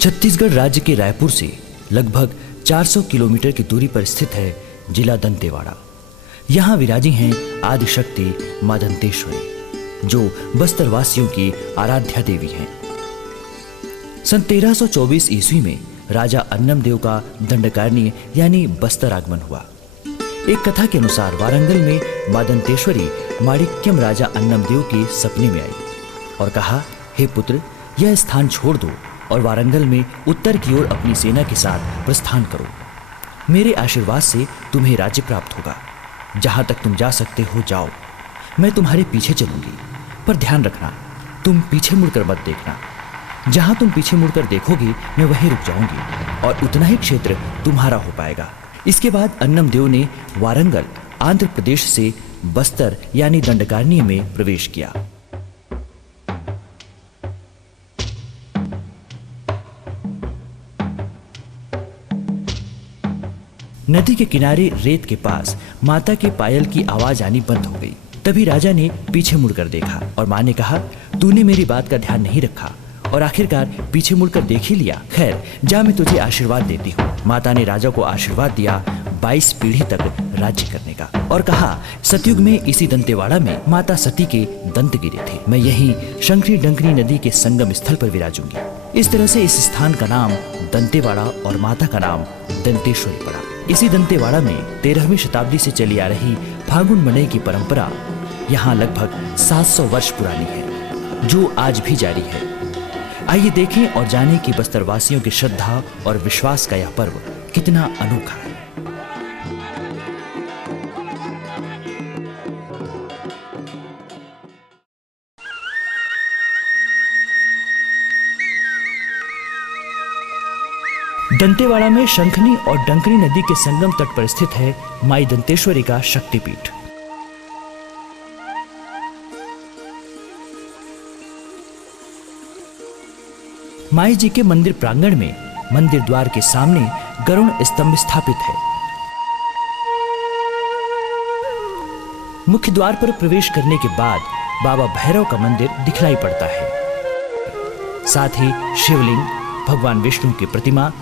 छत्तीसगढ़ राज्य के रायपुर से लगभग 400 किलोमीटर की दूरी पर स्थित है जिला दंतेवाड़ा। यहाँ विराजी हैं आदिशक्ति मां दंतेश्वरी, जो बस्तर वासियों की आराध्या देवी हैं। सन 1324 ईस्वी में राजा अन्नमदेव का दंडकारण्य यानी बस्तर आगमन हुआ। एक कथा के अनुसार वारंगल में मां दंतेश्वरी माणिक्यम राजा अन्नमदेव के सपने में आई और कहा, हे पुत्र, यह स्थान छोड़ दो और वारंगल में उत्तर की ओर अपनी सेना के साथ प्रस्थान करो। मेरे आशीर्वाद से तुम्हें राज्य प्राप्त होगा। जहां तक तुम जा सकते हो जाओ, मैं तुम्हारे पीछे चलूंगी, पर ध्यान रखना तुम पीछे मुड़कर मत देखना। जहां तुम पीछे मुड़कर देखोगे मैं वहीं रुक जाऊंगी और उतना ही क्षेत्र तुम्हारा हो पाएगा। इसके बाद अन्नमदेव ने वारंगल आंध्र प्रदेश से बस्तर यानी दंडकारण्य में प्रवेश किया। नदी के किनारे रेत के पास माता के पायल की आवाज आनी बंद हो गई। तभी राजा ने पीछे मुड़कर देखा और मां ने कहा, तूने मेरी बात का ध्यान नहीं रखा और आखिरकार पीछे मुड़कर देख ही लिया। खैर, जा, मैं तुझे आशीर्वाद देती हूँ। माता ने राजा को आशीर्वाद दिया 22 पीढ़ी तक राज्य करने का और कहा, सतयुग में इसी दंतेवाड़ा में माता सती के दंत गिरे थे। मैं यहीं शंकरी डंकरी नदी के संगम स्थल पर विराजूंगी। इस तरह से इस स्थान का नाम दंतेवाड़ा और माता का नाम दंतेश्वरी पड़ा। इसी दंतेवाड़ा में 13वीं शताब्दी से चली आ रही फागुन मड़ई की परंपरा यहाँ लगभग 700 वर्ष पुरानी है, जो आज भी जारी है। आइए देखें और जानें कि बस्तर वासियों की श्रद्धा और विश्वास का यह पर्व कितना अनोखा है। दंतेवाड़ा में शंखनी और डंकनी नदी के संगम तट पर स्थित है माई दंतेश्वरी का शक्तिपीठ। माई जी के मंदिर प्रांगण में मंदिर द्वार के सामने गरुड़ स्तंभ स्थापित है। मुख्य द्वार पर प्रवेश करने के बाद बाबा भैरव का मंदिर दिखलाई पड़ता है। साथ ही शिवलिंग, भगवान विष्णु की प्रतिमा,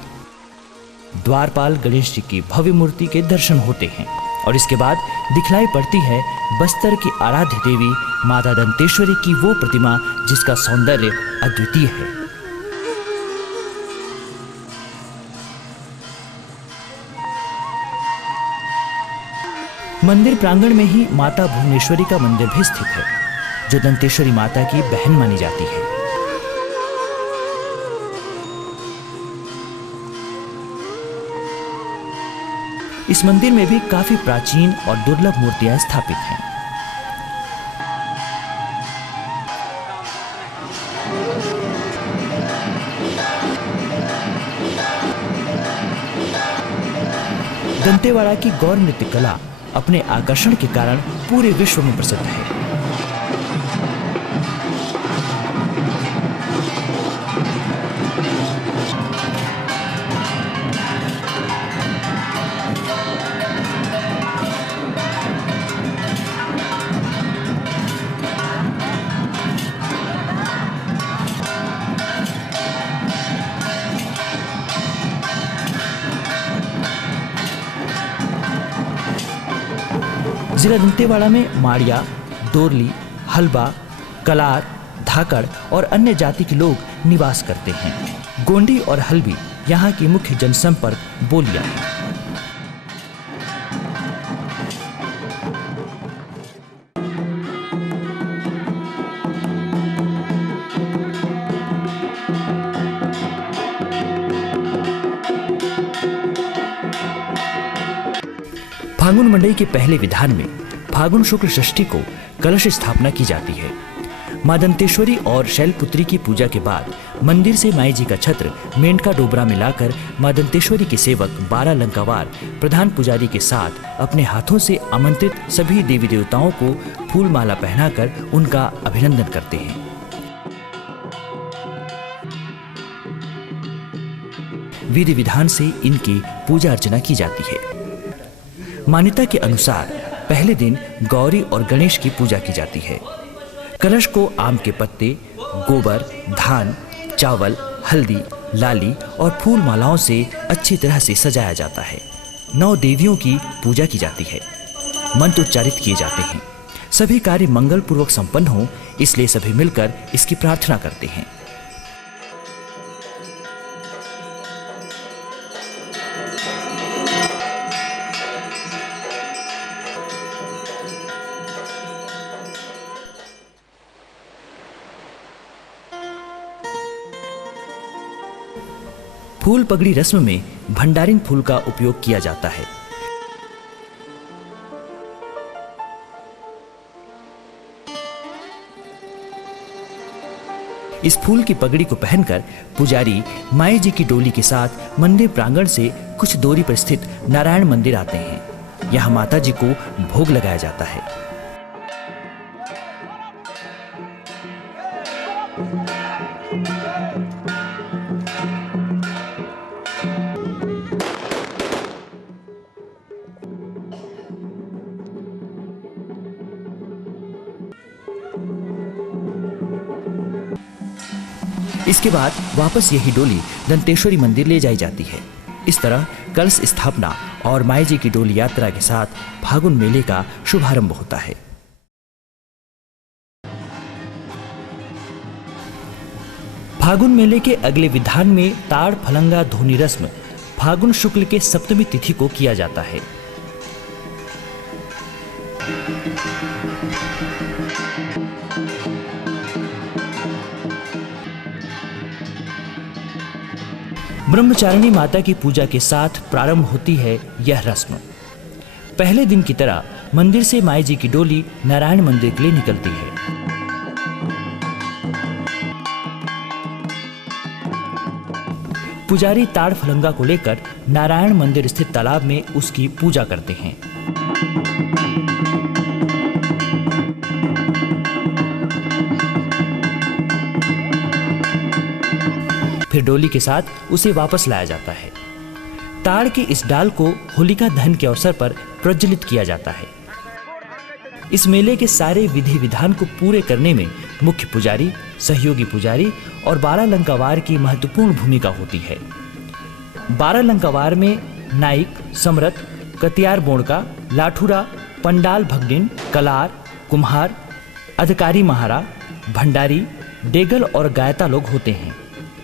द्वारपाल गणेश जी की भव्य मूर्ति के दर्शन होते हैं और इसके बाद दिखलाई पड़ती है बस्तर की आराध्य देवी माता दंतेश्वरी की वो प्रतिमा जिसका सौंदर्य अद्वितीय है। मंदिर प्रांगण में ही माता भुवनेश्वरी का मंदिर भी स्थित है, जो दंतेश्वरी माता की बहन मानी जाती है। इस मंदिर में भी काफी प्राचीन और दुर्लभ मूर्तियां स्थापित हैं। दंतेवाड़ा की गौर नृत्य कला अपने आकर्षण के कारण पूरे विश्व में प्रसिद्ध है। जिला दंतेवाड़ा में माड़िया, दोरली, हलबा, कलार, धाकड़ और अन्य जाति के लोग निवास करते हैं। गोंडी और हल्बी यहाँ की मुख्य जनसंपर्क बोलियां हैं। फागुन मंडई के पहले विधान में फागुन शुक्ल षष्ठी को कलश स्थापना की जाती है। मां दंतेश्वरी और शैलपुत्री की पूजा के बाद मंदिर से माई जी का छत्र मेंढका डोबरा में लाकर मां दंतेश्वरी के सेवक 12 लंकावार प्रधान पुजारी के साथ अपने हाथों से आमंत्रित सभी देवी देवताओं को फूल माला पहनाकर उनका अभिनंदन करते हैं। विधि विधान से इनकी पूजा अर्चना की जाती है। मान्यता के अनुसार पहले दिन गौरी और गणेश की पूजा की जाती है। कलश को आम के पत्ते, गोबर, धान, चावल, हल्दी, लाली और फूल मालाओं से अच्छी तरह से सजाया जाता है। 9 देवियों की पूजा की जाती है, मंत्र उच्चारित किए जाते हैं। सभी कार्य मंगल पूर्वक संपन्न हो, इसलिए सभी मिलकर इसकी प्रार्थना करते हैं। फूल पगड़ी रस्म में भंडारिन फूल का उपयोग किया जाता है। इस फूल की पगड़ी को पहनकर पुजारी माई जी की डोली के साथ मंदिर प्रांगण से कुछ दूरी पर स्थित नारायण मंदिर आते हैं। यहाँ माता जी को भोग लगाया जाता है। इसके बाद वापस यही डोली दंतेश्वरी मंदिर ले जाई जाती है। इस तरह कलश स्थापना और माई जी की डोली यात्रा के साथ फागुन मेले का शुभारंभ होता है। फागुन मेले के अगले विधान में ताड़ फलंगा धोनी रस्म फागुन शुक्ल के सप्तमी तिथि को किया जाता है। ब्रह्मचारिणी माता की पूजा के साथ प्रारंभ होती है यह रस्म। पहले दिन की तरह मंदिर से माई जी की डोली नारायण मंदिर के लिए निकलती है। पुजारी ताड़ फलंगा को लेकर नारायण मंदिर स्थित तालाब में उसकी पूजा करते हैं। फिर डोली के साथ उसे वापस लाया जाता है। ताड़ के इस डाल को होलिका दहन के अवसर पर प्रज्वलित किया जाता है। इस मेले के सारे विधि विधान को पूरे करने में मुख्य पुजारी, सहयोगी पुजारी और 12 लंकावार की महत्वपूर्ण भूमिका होती है। 12 लंकावार में नाइक, समरथ, कतियार बोड़का, लाठुरा, पंडाल भगडिन, कलार, कुम्हार, अधिकारी महारा, भंडारी, डेगल और गायता लोग होते हैं,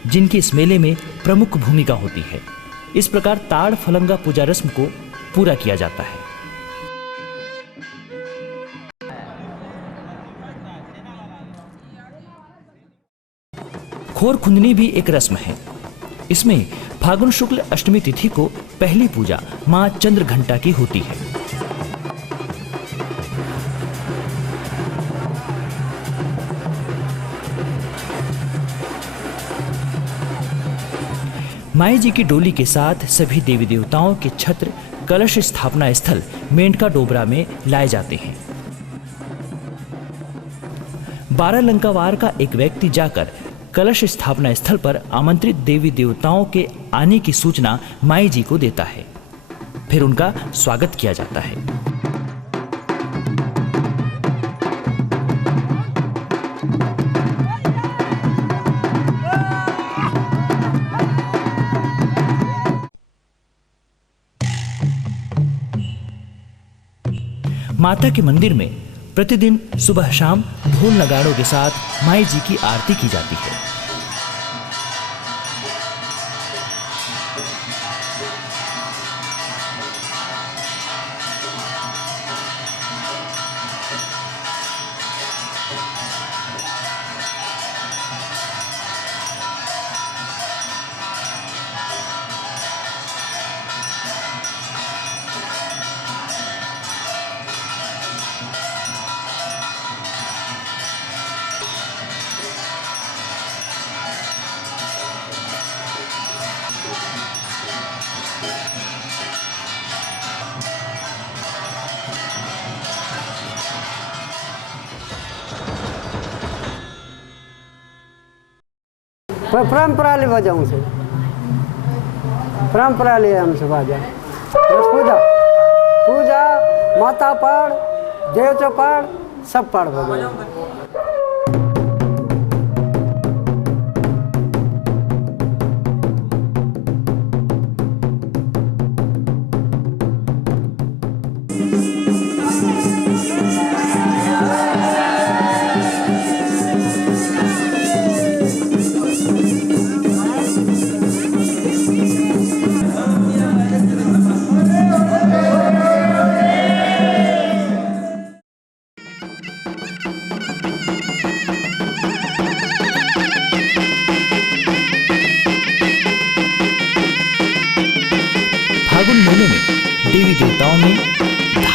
जिनकी इस मेले में प्रमुख भूमिका होती है। इस प्रकार ताड़ फलंगा पूजा रस्म को पूरा किया जाता है। खोर खुंदनी भी एक रस्म है। इसमें फागुन शुक्ल अष्टमी तिथि को पहली पूजा मां चंद्रघंटा की होती है। माई जी की डोली के साथ सभी देवी देवताओं के छत्र कलश स्थापना स्थल मेंढका डोबरा में लाए जाते हैं। 12 लंकावार का एक व्यक्ति जाकर कलश स्थापना स्थल पर आमंत्रित देवी देवताओं के आने की सूचना माई जी को देता है। फिर उनका स्वागत किया जाता है। माता के मंदिर में प्रतिदिन सुबह शाम ढोल नगाड़ों के साथ माई जी की आरती की जाती है। परंपरा ले बजाऊं से परंपरा ले हमसे बाजा बस पूजा पूजा माता पाड़ देवता पाड़ सब पाड़ बजाऊं।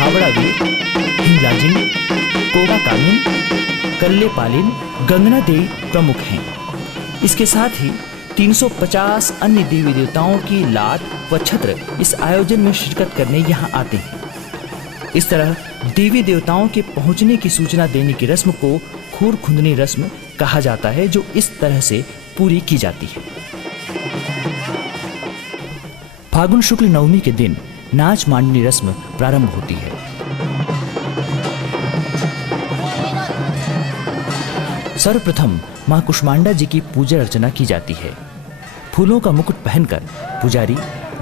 हावड़ावीर, हिंगलाजिन, कोगा कामिन, कल्लेपालिन, गंगना देवी प्रमुख हैं। इसके साथ ही 350 अन्य देवी देवताओं की लाट व छत्र इस आयोजन में शिरकत करने यहाँ आते हैं। इस तरह देवी देवताओं के पहुंचने की सूचना देने की रस्म को खूर खुंदनी रस्म कहा जाता है, जो इस तरह से पूरी की जाती है। फागुन शुक्ल नवमी के दिन नाच मांडनी रस्म प्रारंभ होती है। सर्वप्रथम मां कुष्मांडा जी की पूजा अर्चना की जाती है। फूलों का मुकुट पहनकर पुजारी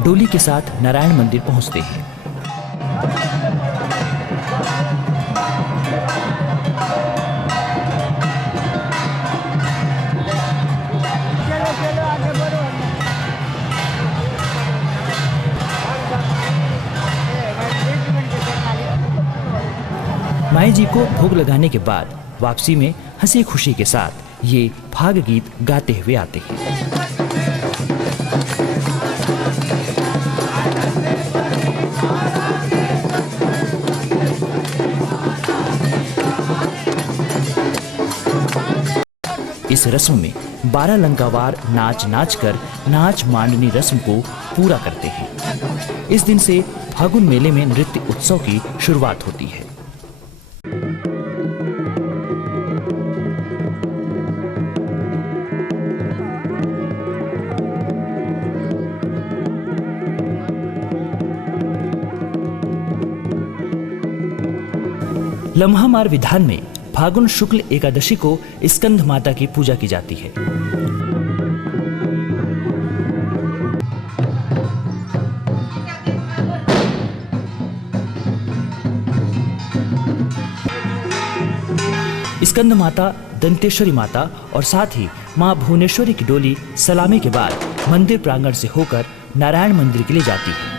डोली के साथ नारायण मंदिर पहुंचते हैं। माई जी को भोग लगाने के बाद वापसी में हंसी खुशी के साथ ये फाग गीत गाते हुए आते हैं। इस रस्म में 12 लंकावार नाच कर नाच मांडनी रस्म को पूरा करते हैं। इस दिन से फागुन मेले में नृत्य उत्सव की शुरुआत होती है। लम्हामार विधान में फागुन शुक्ल एकादशी को स्कंद माता की पूजा की जाती है। स्कंद माता, दंतेश्वरी माता और साथ ही मां भुवनेश्वरी की डोली सलामी के बाद मंदिर प्रांगण से होकर नारायण मंदिर के लिए जाती है।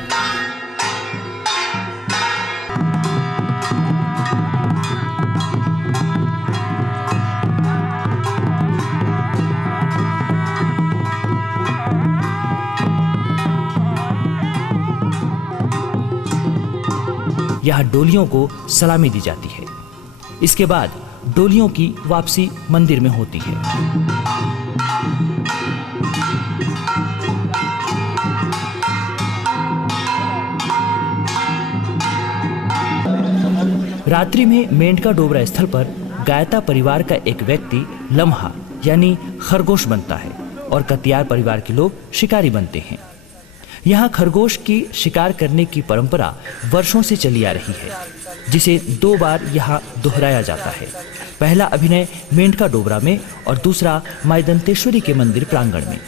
यहाँ डोलियों को सलामी दी जाती है। इसके बाद डोलियों की वापसी मंदिर में होती है। रात्रि में मेंढका डोबरा स्थल पर गायता परिवार का एक व्यक्ति लम्हा यानी खरगोश बनता है और कतियार परिवार के लोग शिकारी बनते हैं। यहाँ खरगोश की शिकार करने की परंपरा वर्षों से चली आ रही है, जिसे 2 बार यहाँ दोहराया जाता है। पहला अभिनय मेंढका डोबरा में और दूसरा माई दंतेश्वरी के मंदिर प्रांगण में।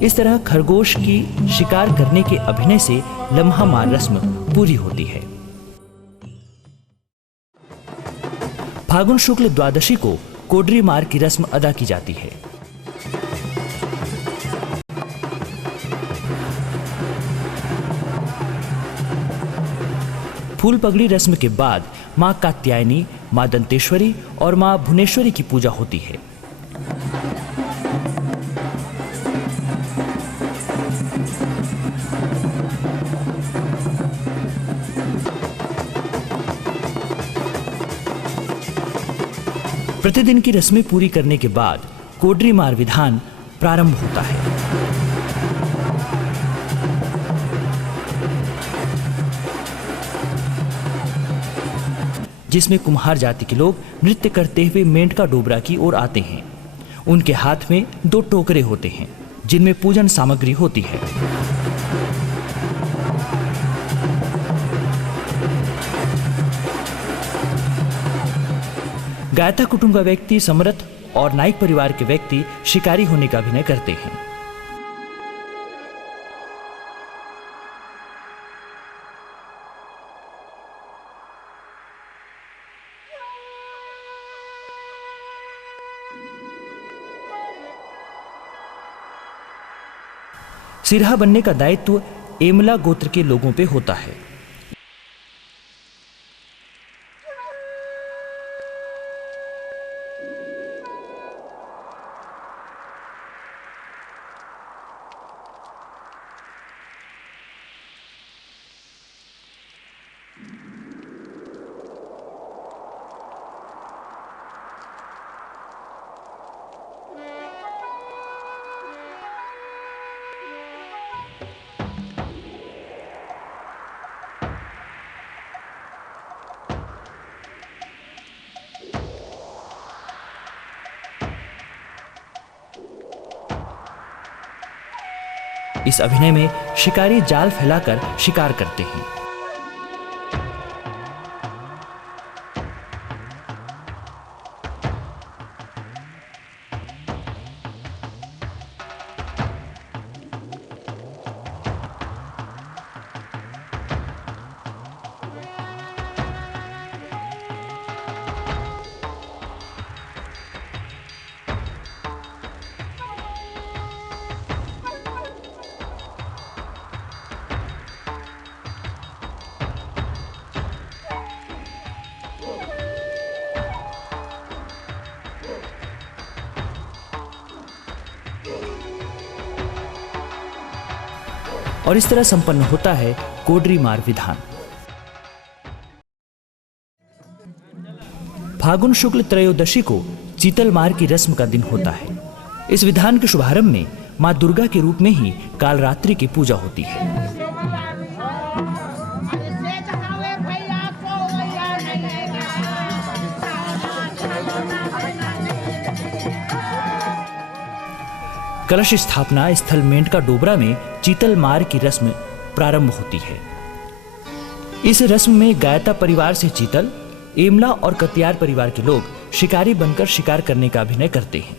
इस तरह खरगोश की शिकार करने के अभिनय से लम्हामार रस्म पूरी होती है। फागुन शुक्ल द्वादशी को कोडरी मार की रस्म अदा की जाती है। फूल पगड़ी रस्म के बाद मां कात्यायनी, मां दंतेश्वरी और मां भुवनेश्वरी की पूजा होती है। प्रतिदिन की रस्में पूरी करने के बाद कोडरी मार विधान प्रारंभ होता है। जिसमें कुम्हार जाति के लोग नृत्य करते हुए मेंढका डोबरा की ओर आते हैं। उनके हाथ में 2 टोकरे होते हैं जिनमें पूजन सामग्री होती है। गायता कुटुंब का व्यक्ति समर्थ और नाइक परिवार के व्यक्ति शिकारी होने का अभिनय करते हैं। सिरहा बनने का दायित्व एमला गोत्र के लोगों पे होता है। इस अभिनय में शिकारी जाल फैलाकर शिकार करते हैं। और इस तरह संपन्न होता है कोडरी मार विधान। फागुन शुक्ल त्रयोदशी को चीतल मार की रस्म का दिन होता है। इस विधान के शुभारंभ में मां दुर्गा के रूप में ही कालरात्रि की पूजा होती है। कलश स्थापना स्थल मेंढका डोबरा में चीतल मार की रस्म प्रारंभ होती है। इस रस्म में गायता परिवार से चीतल, एमला और कतियार परिवार के लोग शिकारी बनकर शिकार करने का अभिनय करते हैं।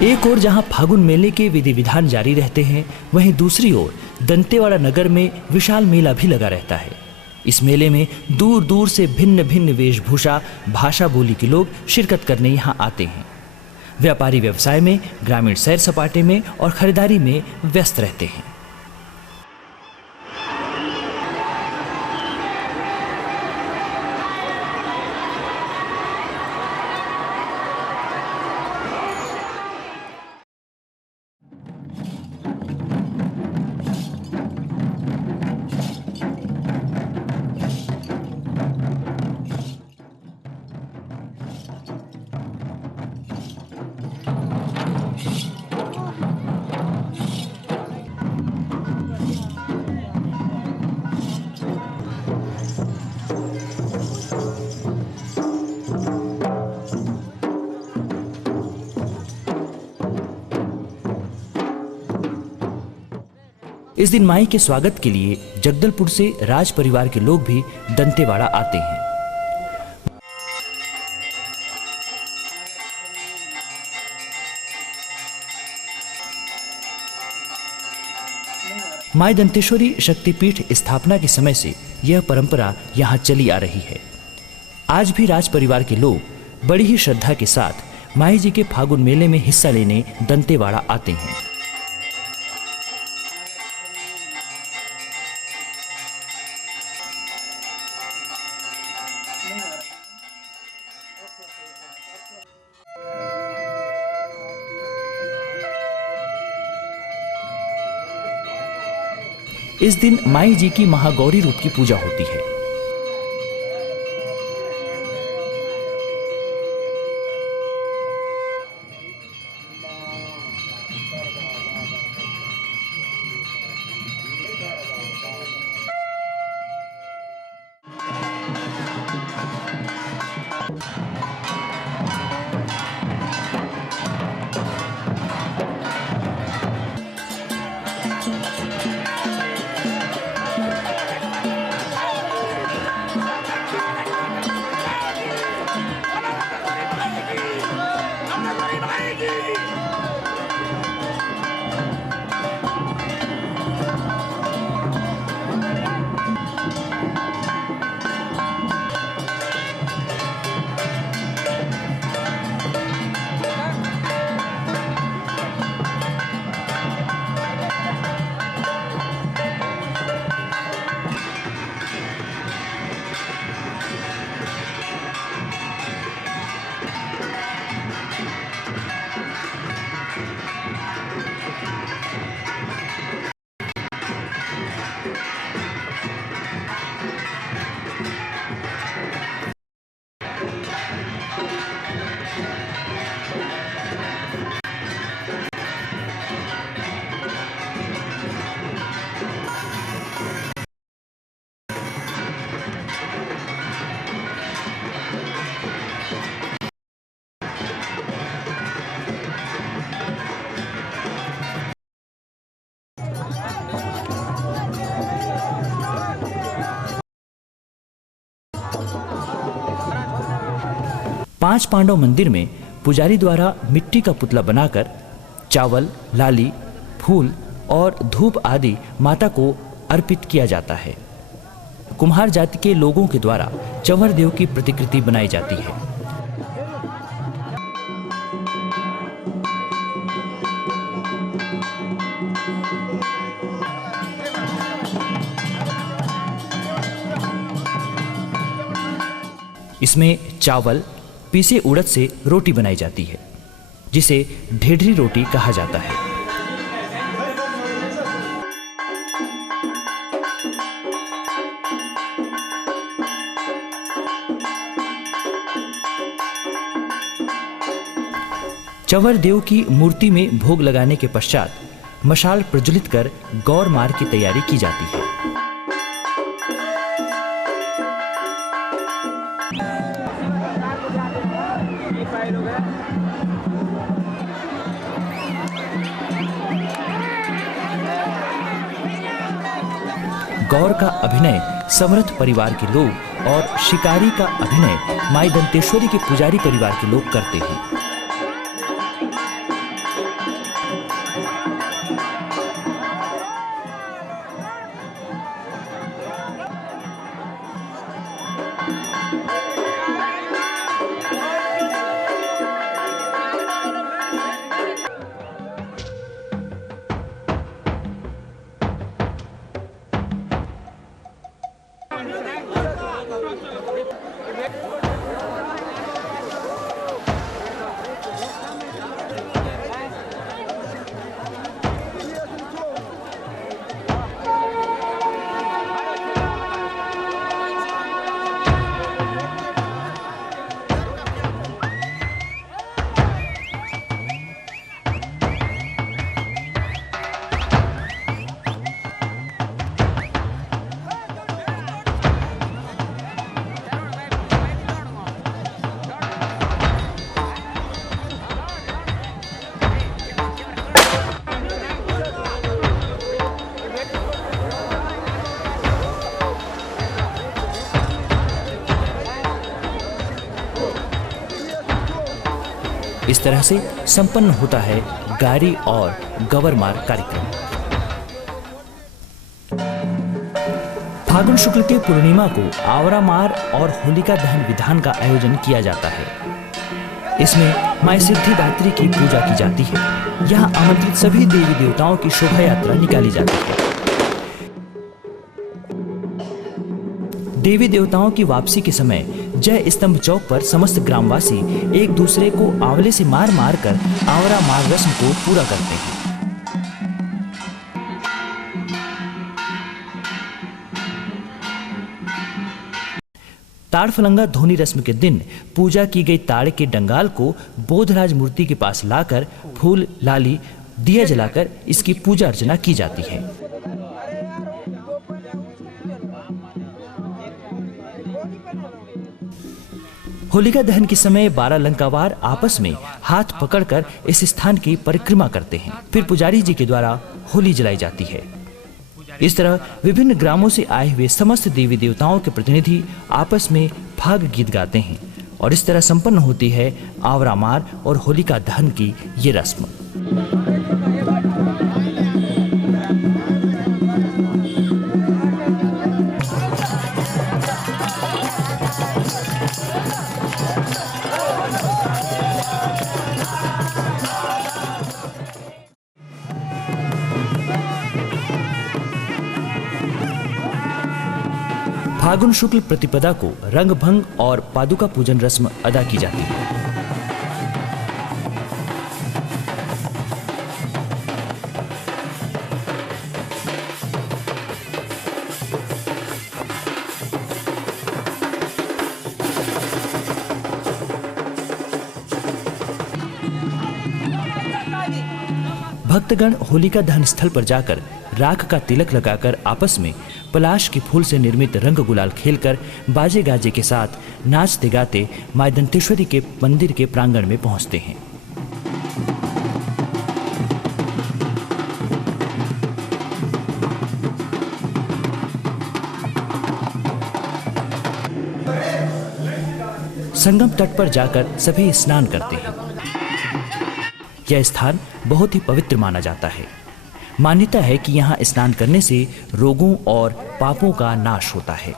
एक ओर जहां फागुन मेले के विधि विधान जारी रहते हैं, वहीं दूसरी ओर दंतेवाड़ा नगर में विशाल मेला भी लगा रहता है। इस मेले में दूर दूर से भिन्न भिन्न वेशभूषा, भाषा बोली के लोग शिरकत करने यहाँ आते हैं। व्यापारी व्यवसाय में, ग्रामीण सैर सपाटे में और खरीदारी में व्यस्त रहते हैं। इस दिन माई के स्वागत के लिए जगदलपुर से राज परिवार के लोग भी दंतेवाड़ा आते हैं। माई दंतेश्वरी शक्तिपीठ स्थापना के समय से यह परंपरा यहाँ चली आ रही है। आज भी राज परिवार के लोग बड़ी ही श्रद्धा के साथ माई जी के फागुन मेले में हिस्सा लेने दंतेवाड़ा आते हैं। इस दिन माई जी की महागौरी रूप की पूजा होती है। पांच पांडव मंदिर में पुजारी द्वारा मिट्टी का पुतला बनाकर चावल, लाली, फूल और धूप आदि माता को अर्पित किया जाता है। कुम्हार जाति के लोगों के द्वारा चंवर देव की प्रतिकृति बनाई जाती है। इसमें चावल, पीसे उड़द से रोटी बनाई जाती है, जिसे ढेढरी रोटी कहा जाता है। चंवर देव की मूर्ति में भोग लगाने के पश्चात मशाल प्रज्वलित कर गौर मार की तैयारी की जाती है। गौर का अभिनय समर्थ परिवार के लोग और शिकारी का अभिनय माई दंतेश्वरी के पुजारी परिवार के लोग करते हैं। इस तरह से संपन्न होता है गारी और गवरमार कार्यक्रम। फागुन शुक्ल के पूर्णिमा को आवरा मार और होलिका दहन विधान का आयोजन किया जाता है। इसमें मां सिद्धिदात्री की पूजा की जाती है। यहाँ आमंत्रित सभी देवी देवताओं की शोभा यात्रा निकाली जाती है। देवी देवताओं की वापसी के समय जय स्तंभ चौक पर समस्त ग्रामवासी एक दूसरे को आंवले से मार मार कर आवरा मार रस्म को पूरा करते हैं। ताड़फलंगा धोनी रस्म के दिन पूजा की गई ताड़ के डंगाल को बोधराज मूर्ति के पास लाकर फूल लाली दिया जलाकर इसकी पूजा अर्चना की जाती है। होलिका दहन के समय 12 लंकावार आपस में हाथ पकड़कर इस स्थान की परिक्रमा करते हैं। फिर पुजारी जी के द्वारा होली जलाई जाती है। इस तरह विभिन्न ग्रामों से आए हुए समस्त देवी देवताओं के प्रतिनिधि आपस में फाग गीत गाते हैं और इस तरह संपन्न होती है आवरा मार और होलिका दहन की ये रस्म। फागुन शुक्ल प्रतिपदा को रंग भंग और पादुका पूजन रस्म अदा की जाती है। भक्तगण होलिका दहन स्थल पर जाकर राख का तिलक लगाकर आपस में पलाश के फूल से निर्मित रंग गुलाल खेलकर बाजे गाजे के साथ नाचते गाते मां दंतेश्वरी के मंदिर के प्रांगण में पहुंचते हैं। संगम तट पर जाकर सभी स्नान करते हैं। यह स्थान बहुत ही पवित्र माना जाता है। मान्यता है कि यहाँ स्नान करने से रोगों और पापों का नाश होता है।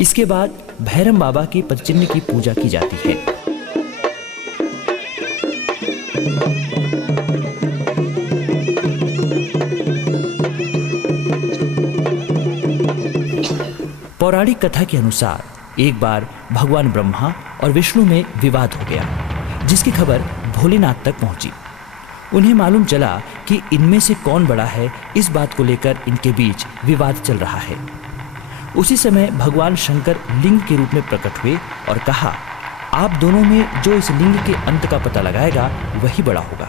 इसके बाद भैरम बाबा की पदचिन्ह की पूजा की जाती है। पौराणिक कथा के अनुसार एक बार भगवान ब्रह्मा और विष्णु में विवाद हो गया, जिसकी खबर भोलेनाथ तक पहुंची। उन्हें मालूम चला कि इनमें से कौन बड़ा है। इस बात को लेकर इनके बीच विवाद चल रहा है। उसी समय भगवान शंकर लिंग के रूप में प्रकट हुए और कहा, आप दोनों में जो इस लिंग के अंत का पता लगाएगा वही बड़ा होगा।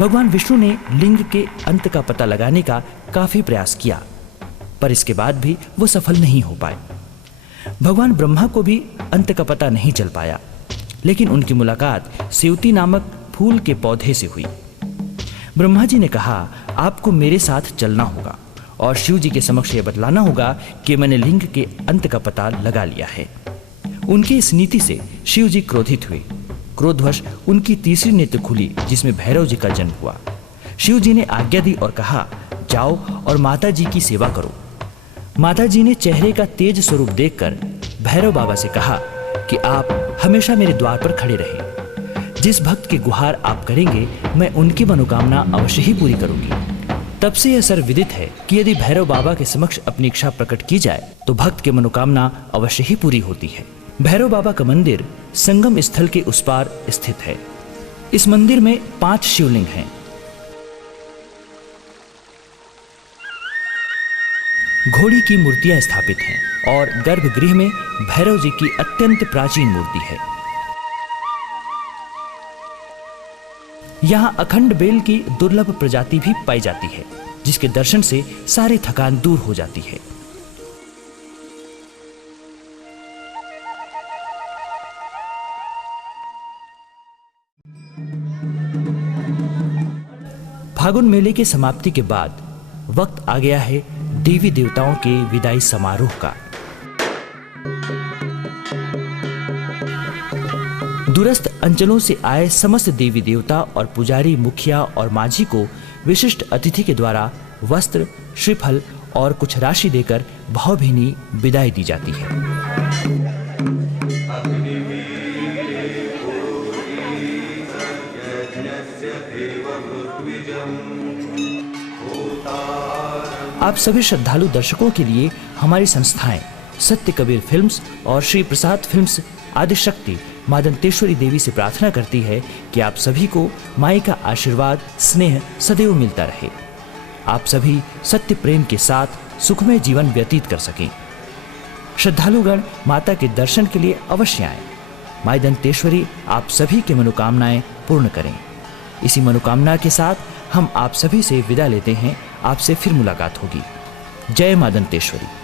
भगवान विष्णु ने लिंग के अंत का पता लगाने का काफी प्रयास किया, पर इसके बाद भी वो सफल नहीं हो पाए। भगवान ब्रह्मा को भी अंत का पता नहीं चल पाया, लेकिन उनकी मुलाकात सेवती नामक फूल के पौधे से हुई। ब्रह्मा जी ने कहा, आपको मेरे साथ चलना होगा और शिव जी के समक्ष यह बतलाना होगा कि मैंने लिंग के अंत का पता लगा लिया है। उनकी इस नीति से शिव जी क्रोधित हुए। क्रोधवश उनकी तीसरी नेत्र खुली, जिसमें भैरव जी का जन्म हुआ। शिव जी ने आज्ञा दी और कहा, जाओ और माता जी की सेवा करो। माता जी ने चेहरे का तेज स्वरूप देखकर भैरव बाबा से कहा कि आप हमेशा मेरे द्वार पर खड़े रहें। जिस भक्त की गुहार आप करेंगे, मैं उनकी मनोकामना अवश्य ही पूरी करूंगी। तब से यह सर्वविदित है कि यदि भैरव बाबा के समक्ष अपनी इच्छा प्रकट की जाए तो भक्त की मनोकामना अवश्य ही पूरी होती है। भैरव बाबा का मंदिर संगम स्थल के उस पार स्थित है। इस मंदिर में 5 शिवलिंग हैं। घोड़ी की मूर्तियां स्थापित हैं और गर्भगृह में भैरव जी की अत्यंत प्राचीन मूर्ति है। यहाँ अखंड बेल की दुर्लभ प्रजाति भी पाई जाती है, जिसके दर्शन से सारी थकान दूर हो जाती है। फागुन मेले के समाप्ति के बाद वक्त आ गया है देवी देवताओं के विदाई समारोह का। दूरस्थ अंचलों से आए समस्त देवी देवता और पुजारी, मुखिया और माझी को विशिष्ट अतिथि के द्वारा वस्त्र, श्रीफल और कुछ राशि देकर भावभीनी विदाई दी जाती है। आप सभी श्रद्धालु दर्शकों के लिए हमारी संस्थाएं सत्य कबीर फिल्म्स और श्री प्रसाद फिल्म्स आदिशक्ति मां दंतेश्वरी देवी से प्रार्थना करती है कि आप सभी को माई का आशीर्वाद, स्नेह सदैव मिलता रहे। आप सभी सत्य प्रेम के साथ सुखमय जीवन व्यतीत कर सकें। श्रद्धालुगण माता के दर्शन के लिए अवश्य आएं। माई दंतेश्वरी आप सभी की मनोकामनाएं पूर्ण करें। इसी मनोकामना के साथ हम आप सभी से विदा लेते हैं। आपसे फिर मुलाकात होगी। जय मां दंतेश्वरी।